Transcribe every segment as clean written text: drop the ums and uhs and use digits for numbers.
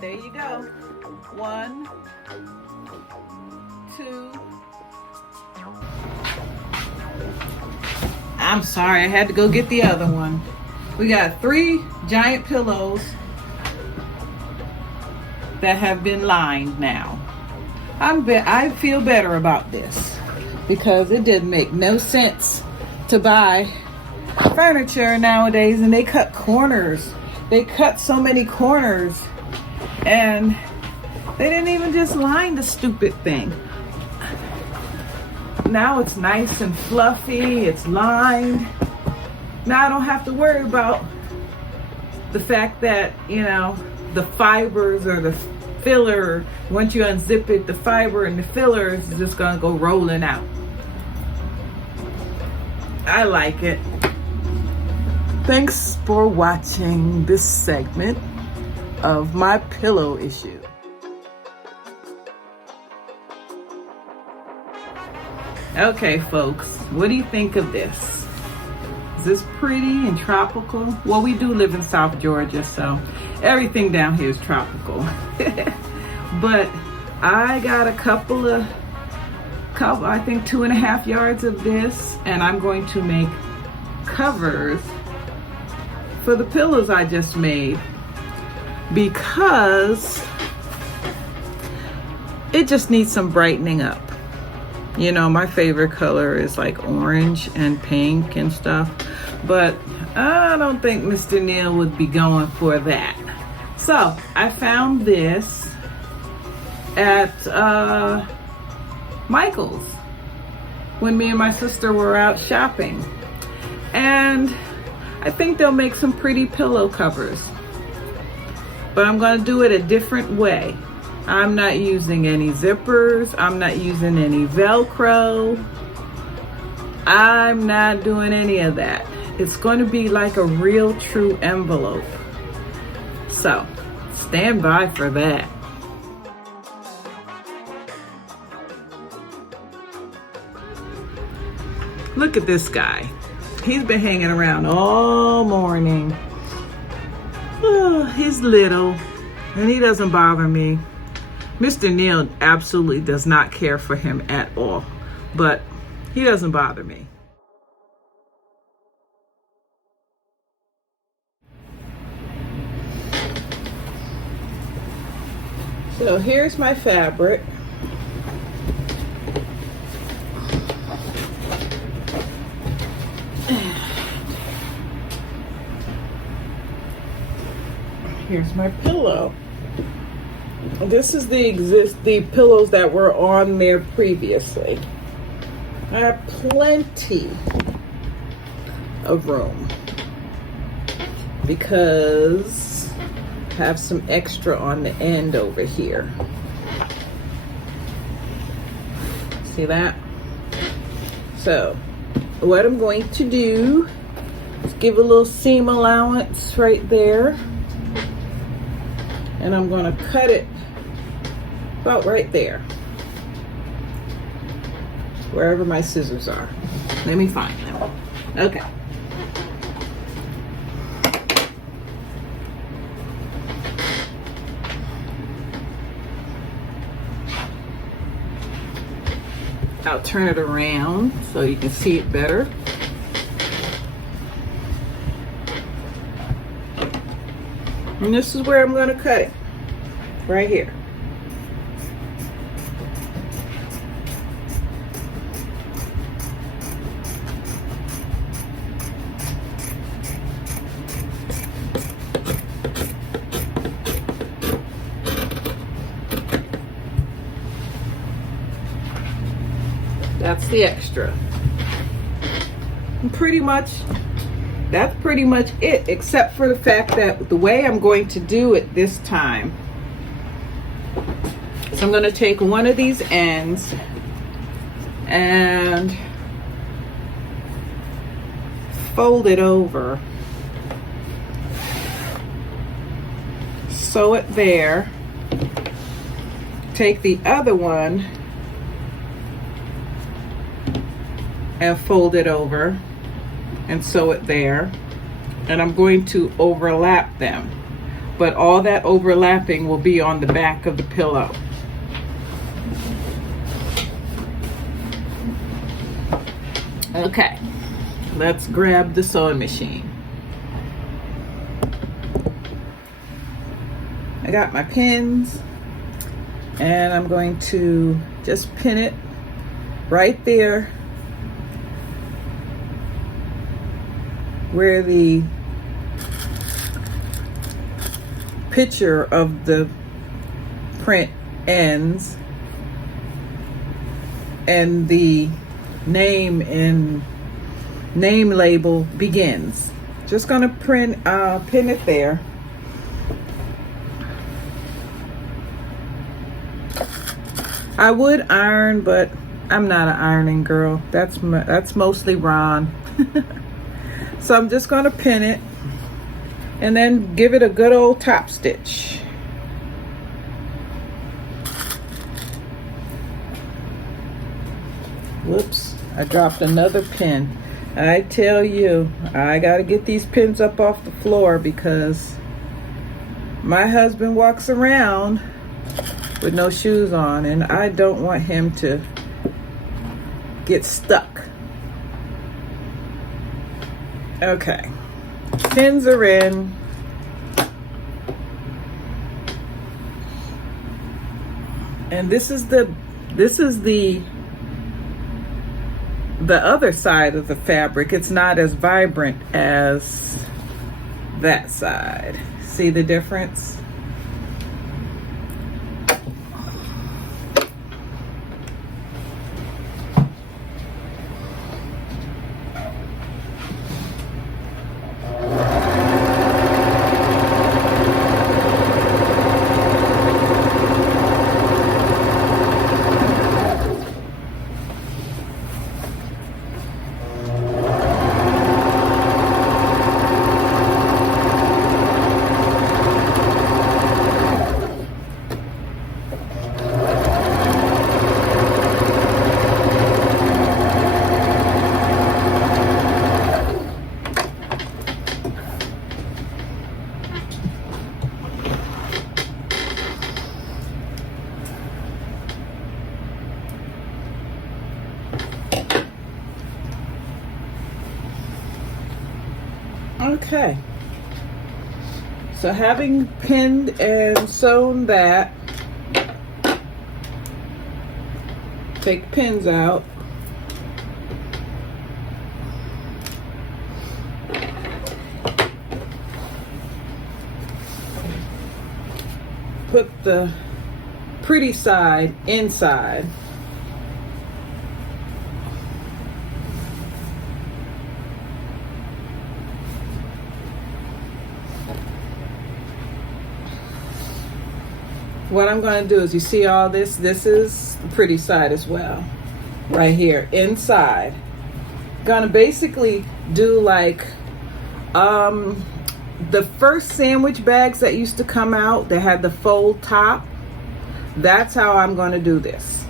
There you go. 1, 2. I'm sorry, I had to go get the other one. We got 3 giant pillows that have been lined now. I feel better about this because it didn't make no sense to buy furniture nowadays and they cut corners. They cut so many corners and they didn't even just line the stupid thing. Now it's nice and fluffy, it's lined. Now I don't have to worry about the fact that, the fibers or the filler, once you unzip it, the fiber and the filler is just gonna go rolling out. I like it. Thanks for watching this segment of my pillow issue. Okay, folks, what do you think of this? Is this pretty and tropical? Well, we do live in South Georgia, so everything down here is tropical. But I got I think 2.5 yards of this, and I'm going to make covers for the pillows I just made because it just needs some brightening up. My favorite color is like orange and pink and stuff, but I don't think Mr. Neil would be going for that. So I found this at Michael's when me and my sister were out shopping, and I think they'll make some pretty pillow covers, but I'm going to do it a different way. I'm not using any zippers. I'm not using any Velcro. I'm not doing any of that. It's going to be like a real true envelope. So stand by for that. Look at this guy. He's been hanging around all morning. Oh, he's little and he doesn't bother me. Mr. Neil absolutely does not care for him at all, but he doesn't bother me. So here's my fabric. Here's my pillow. This is the pillows that were on there previously. I have plenty of room because I have some extra on the end over here. See that? So what I'm going to do is give a little seam allowance right there, and I'm going to cut it about right there, wherever my scissors are. Let me find them. Okay. I'll turn it around so you can see it better. And this is where I'm going to cut it, right here. That's the extra. And that's pretty much it, except for the fact that the way I'm going to do it this time. So I'm going to take one of these ends and fold it over. Sew it there. Take the other one and fold it over and sew it there, and I'm going to overlap them. but all that overlapping will be on the back of the pillow. Okay, let's grab the sewing machine. I got my pins, and I'm going to just pin it right there where the picture of the print ends and the name and name label begins. Just gonna pin it there. I would iron, but I'm not an ironing girl. That's mostly Ron. So I'm just gonna pin it and then give it a good old top stitch. Whoops, I dropped another pin. I tell you, I gotta get these pins up off the floor because my husband walks around with no shoes on, and I don't want him to get stuck. Okay, pins are in. And this is the other side of the fabric. It's not as vibrant as that side. See the difference? Okay, so having pinned and sewn that, take pins out, put the pretty side inside. What I'm going to do is, you see all this? This is the pretty side as well, right here inside. Gonna basically do like the first sandwich bags that used to come out that had the fold top. That's how I'm going to do this.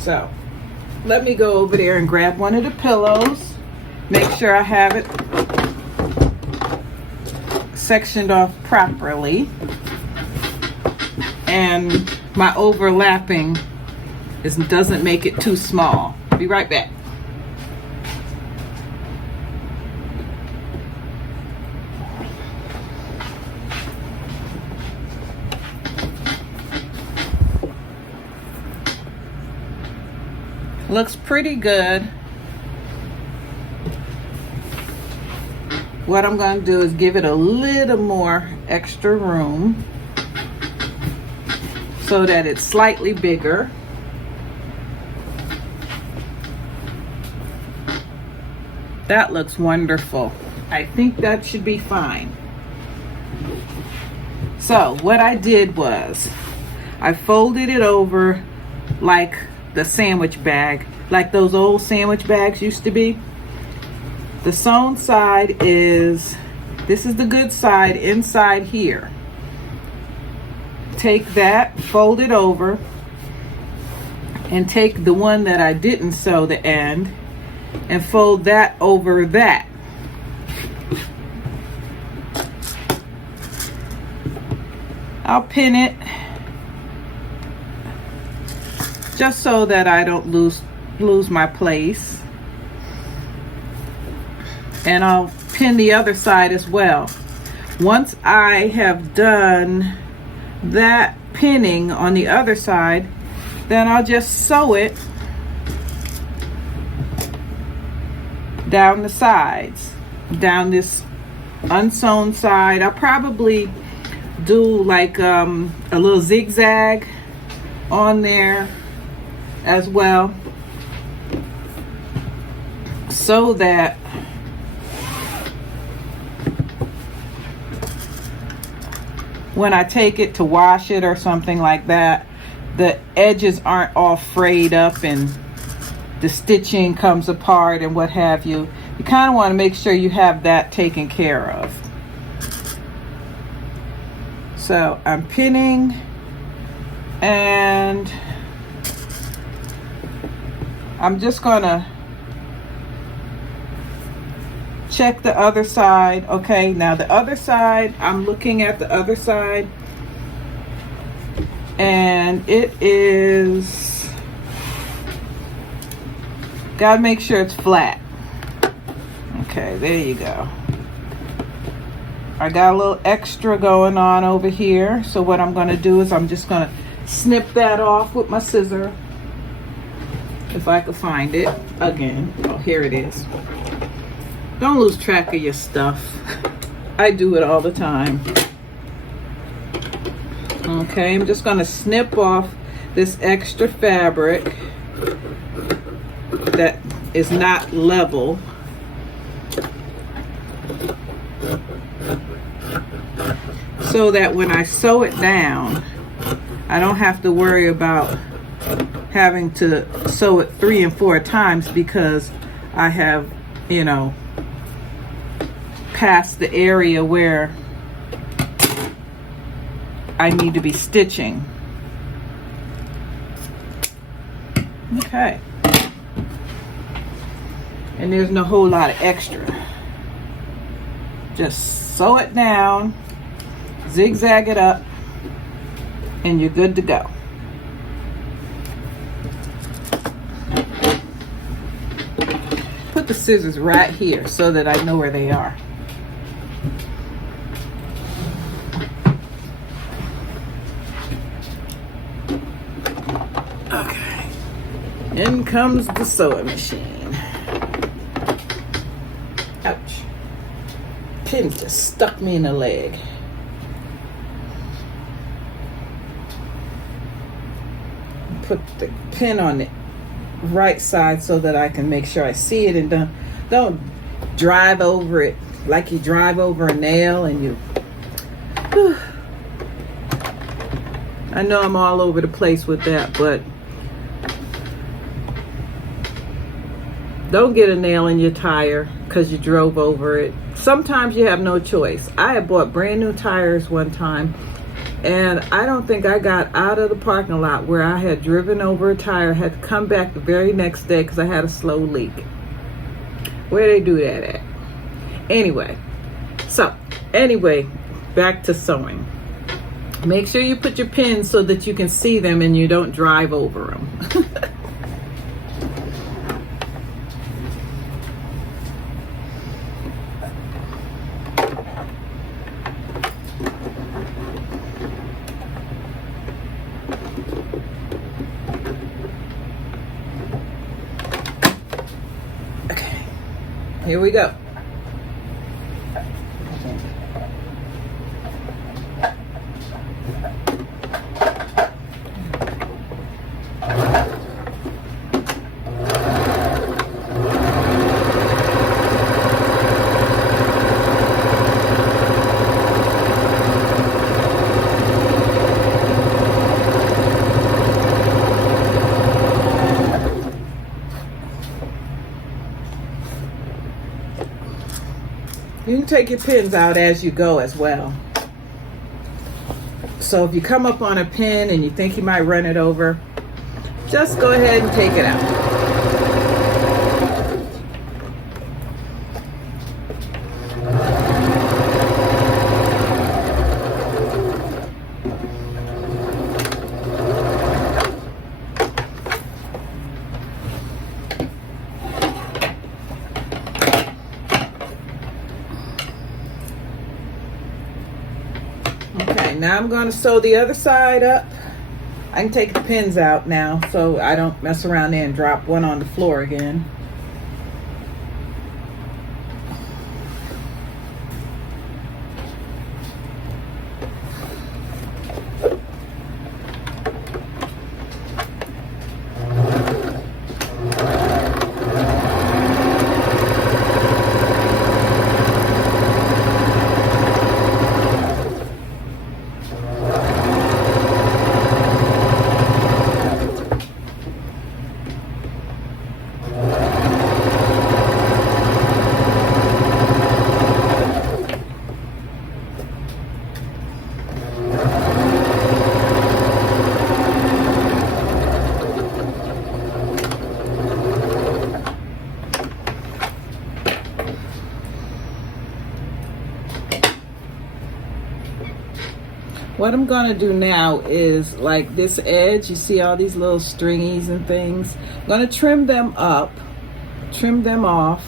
So let me go over there and grab one of the pillows. Make sure I have it sectioned off properly, and my overlapping doesn't make it too small. Be right back. Looks pretty good. What I'm going to do is give it a little more extra room so that it's slightly bigger. That looks wonderful. I think that should be fine. So what I did was I folded it over like the sandwich bag, like those old sandwich bags used to be. The sewn side is, this is the good side inside here. Take that, fold it over, and take the one that I didn't sew the end and fold that over that. I'll pin it just so that I don't lose my place. And I'll pin the other side as well. Once I have done that pinning on the other side, then I'll just sew it down the sides, down this unsewn side. I'll probably do like a little zigzag on there as well, so that when I take it to wash it or something like that, the edges aren't all frayed up and the stitching comes apart and what have you. You kind of want to make sure you have that taken care of. So I'm pinning, and I'm just gonna check the other side. Okay, now the other side, I'm looking at the other side, and it is, gotta make sure it's flat. Okay, there you go. I got a little extra going on over here, so what I'm gonna do is I'm just gonna snip that off with my scissor, if I could find it again. Oh, here it is. Don't lose track of your stuff. I do it all the time. Okay, I'm just gonna snip off this extra fabric that is not level. So that when I sew it down, I don't have to worry about having to sew it 3 and 4 times, because I have, you know, past the area where I need to be stitching. Okay. And there's no whole lot of extra. Just sew it down, zigzag it up, and you're good to go. Put the scissors right here so that I know where they are. Okay. In comes the sewing machine. Ouch. Pin just stuck me in the leg. Put the pin on the right side so that I can make sure I see it, and don't drive over it like you drive over a nail and you. Whew. I know I'm all over the place with that, but don't get a nail in your tire because you drove over it. Sometimes you have no choice. I had bought brand new tires one time, and I don't think I got out of the parking lot where I had driven over a tire, had to come back the very next day because I had a slow leak. Where they do that at? Anyway, back to sewing. Make sure you put your pins so that you can see them and you don't drive over them. Here we go. You can take your pins out as you go as well. So if you come up on a pin and you think you might run it over, just go ahead and take it out. Okay, now I'm going to sew the other side up. I can take the pins out now so I don't mess around there and drop one on the floor again. What I'm going to do now is, like this edge, you see all these little stringies and things. I'm going to trim them up, trim them off,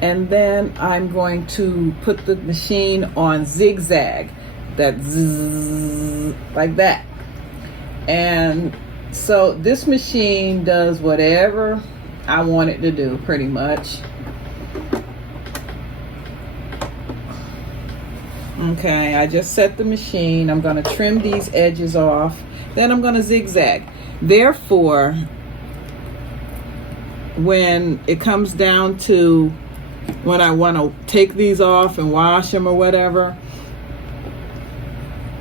and then I'm going to put the machine on zigzag, that zzz, like that. And so this machine does whatever I want it to do, pretty much. Okay, I just set the machine. I'm going to trim these edges off. Then I'm going to zigzag. Therefore, when it comes down to when I want to take these off and wash them or whatever,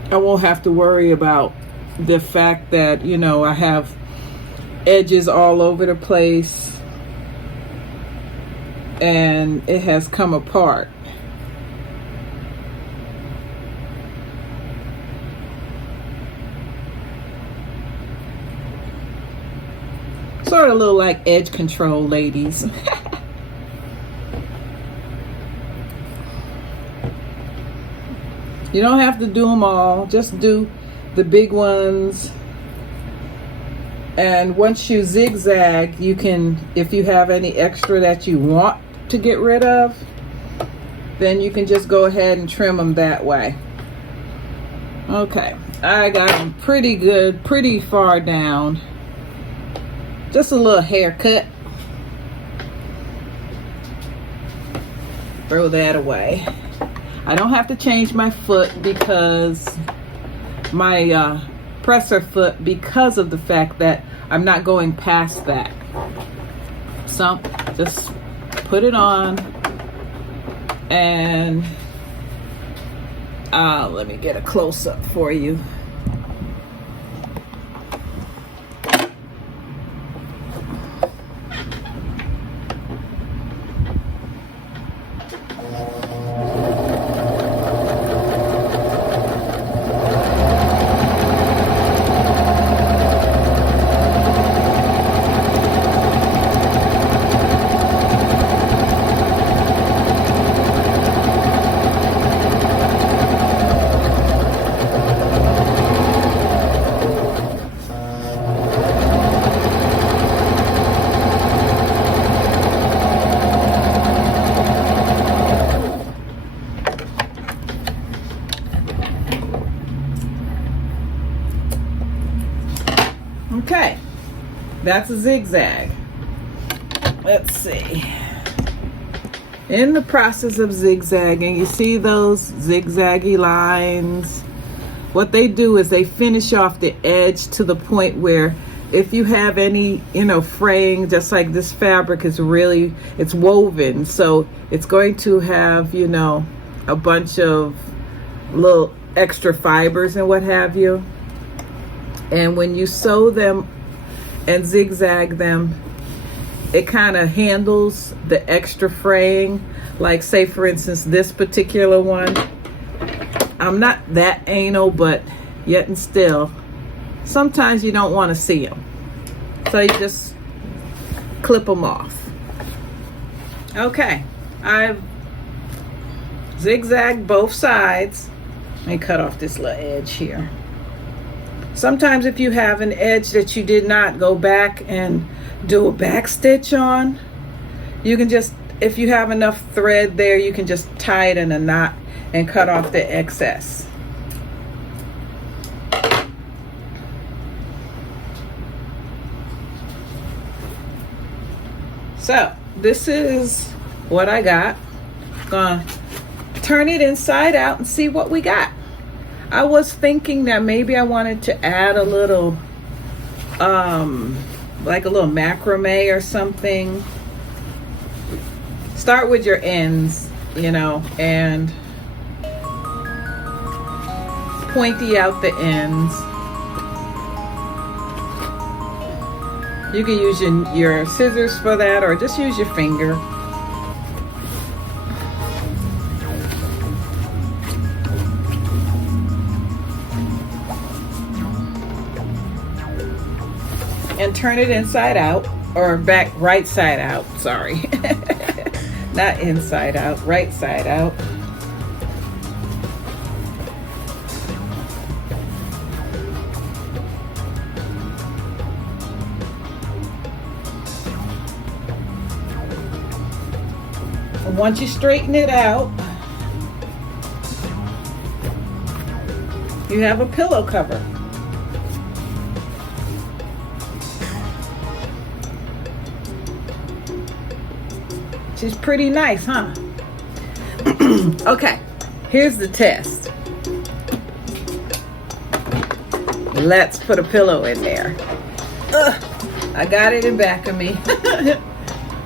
I won't have to worry about the fact that, you know, I have edges all over the place and it has come apart. Sort of a little like edge control, ladies. You don't have to do them all. Just do the big ones. And once you zigzag, you can, if you have any extra that you want to get rid of, then you can just go ahead and trim them that way. Okay, I got them pretty good, pretty far down. Just a little haircut. Throw that away. I don't have to change my foot because my presser foot, because of the fact that I'm not going past that. So just put it on and let me get a close-up for you. Okay, that's a zigzag. Let's see. In the process of zigzagging, you see those zigzaggy lines? What they do is they finish off the edge to the point where if you have any, you know, fraying, just like this fabric is really, it's woven, so it's going to have, you know, a bunch of little extra fibers and what have you. And when you sew them and zigzag them, it kind of handles the extra fraying. Like, say for instance, this particular one, I'm not that anal, but yet and still, sometimes you don't want to see them. So you just clip them off. Okay, I've zigzagged both sides. Let me cut off this little edge here. Sometimes if you have an edge that you did not go back and do a back stitch on, you can just, if you have enough thread there, you can just tie it in a knot and cut off the excess. So this is what I got. Gonna turn it inside out and see what we got. I was thinking that maybe I wanted to add a little like a little macrame or something. Start with your ends, you know, and pointy out the ends. You can use your scissors for that, or just use your finger. And turn it inside out, or back, right side out, sorry. Not inside out, right side out. And once you straighten it out, you have a pillow cover. She's pretty nice, huh? Okay, here's the test. Let's put a pillow in there. I got it in back of me.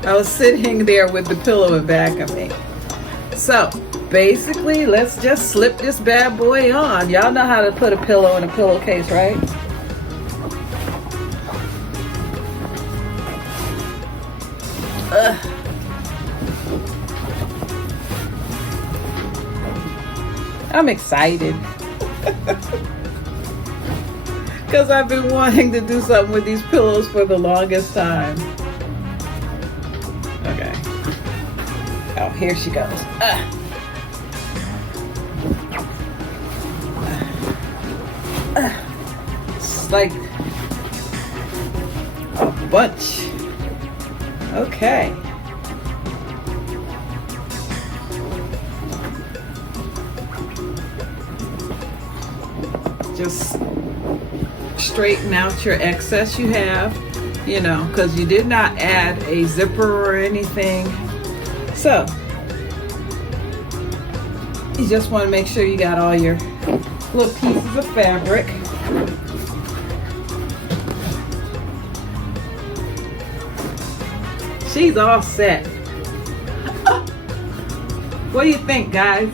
I was sitting there with the pillow in back of me. So basically, let's just slip this bad boy on. Y'all know how to put a pillow in a pillowcase, right? I'm excited because I've been wanting to do something with these pillows for the longest time. Okay. Oh, here she goes. It's like a bunch. Okay. Just straighten out your excess you have, you know, because you did not add a zipper or anything. So you just want to make sure you got all your little pieces of fabric. She's all set. What do you think, guys?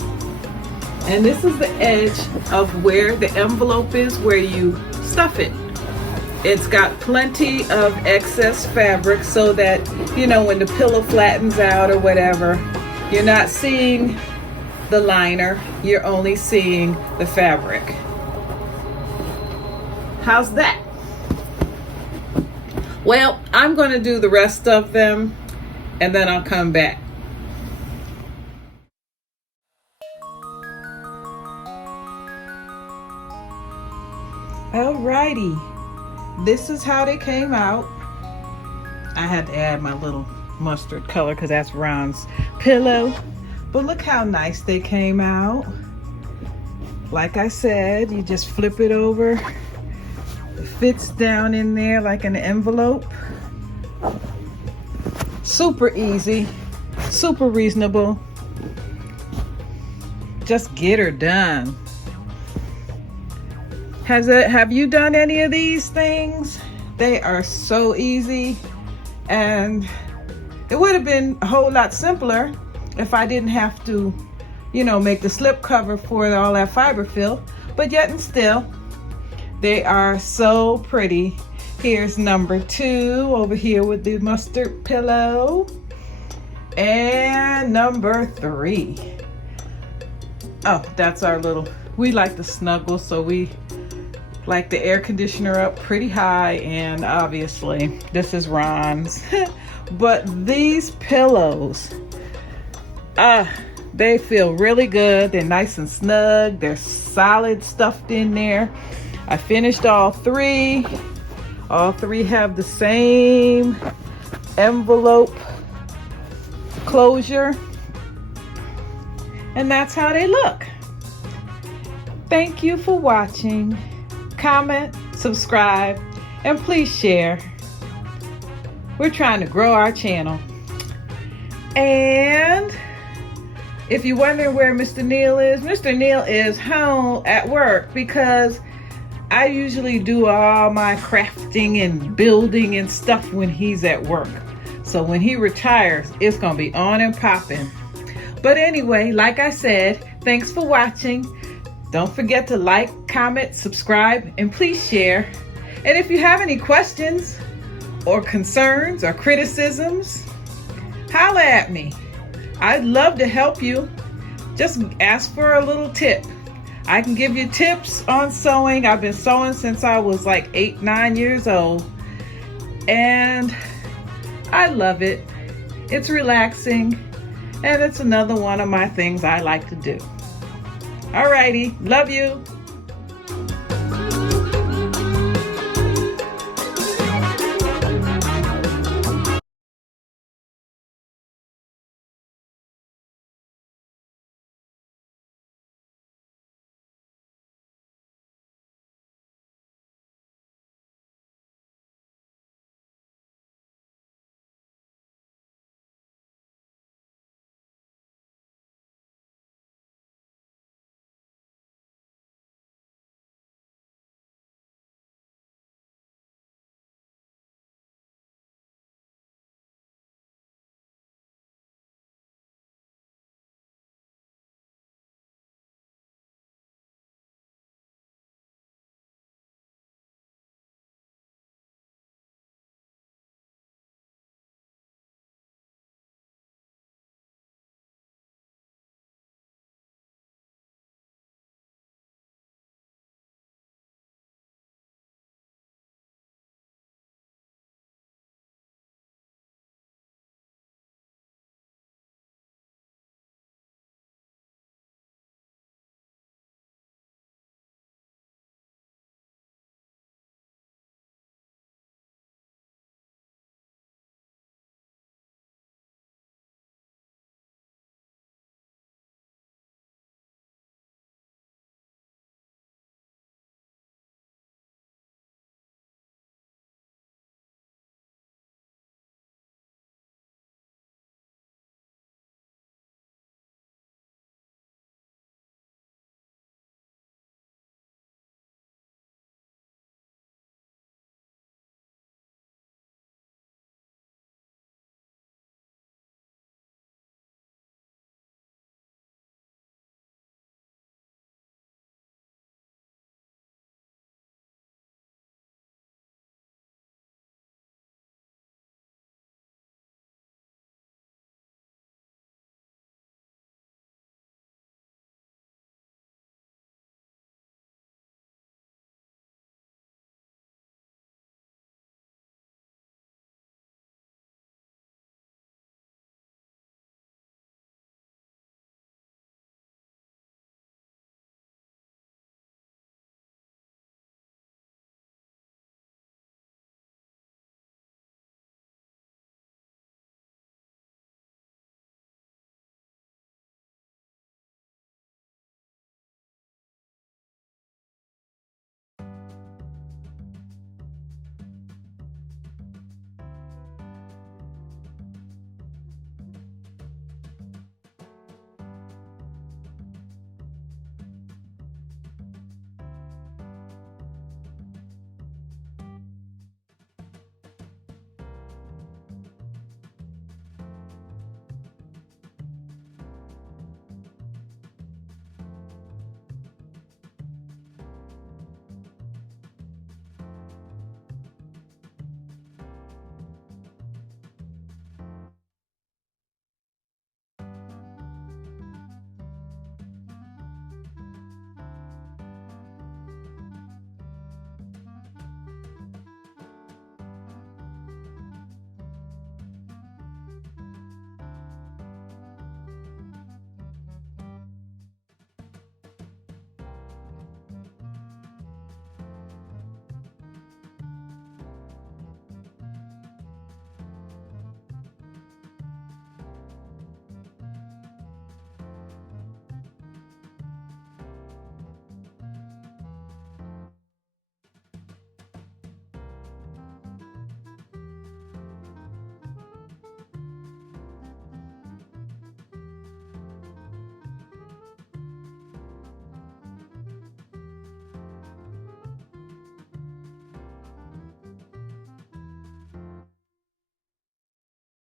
And this is the edge of where the envelope is, where you stuff it. It's got plenty of excess fabric so that, you know, when the pillow flattens out or whatever, you're not seeing the liner, you're only seeing the fabric. How's that? Well, I'm going to do the rest of them and then I'll come back. Alrighty, this is how they came out. I had to add my little mustard color because that's Ron's pillow. But look how nice they came out. Like I said, you just flip it over. It fits down in there like an envelope. Super easy, super reasonable. Just get her done. Have you done any of these things? They are so easy, and it would have been a whole lot simpler if I didn't have to, you know, make the slip cover for all that fiber fill, but yet and still, they are so pretty. Here's number 2 over here with the mustard pillow, and number 3. Oh, that's our little, we like to snuggle, so we like the air conditioner up pretty high, and obviously this is Ron's. But these pillows, they feel really good. They're nice and snug. They're solid stuffed in there. I finished all 3. All 3 have the same envelope closure, and that's how they look. Thank you for watching. Comment, subscribe, and please share. We're trying to grow our channel. And if you're wondering where Mr. Neil is home at work because I usually do all my crafting and building and stuff when he's at work. So when he retires, it's going to be on and popping. But anyway, like I said, thanks for watching. Don't forget to like, comment, subscribe, and please share. And if you have any questions or concerns or criticisms, holla at me. I'd love to help you. Just ask for a little tip. I can give you tips on sewing. I've been sewing since I was like 8, 9 years old. And I love it. It's relaxing. And it's another one of my things I like to do. Alrighty. Love you.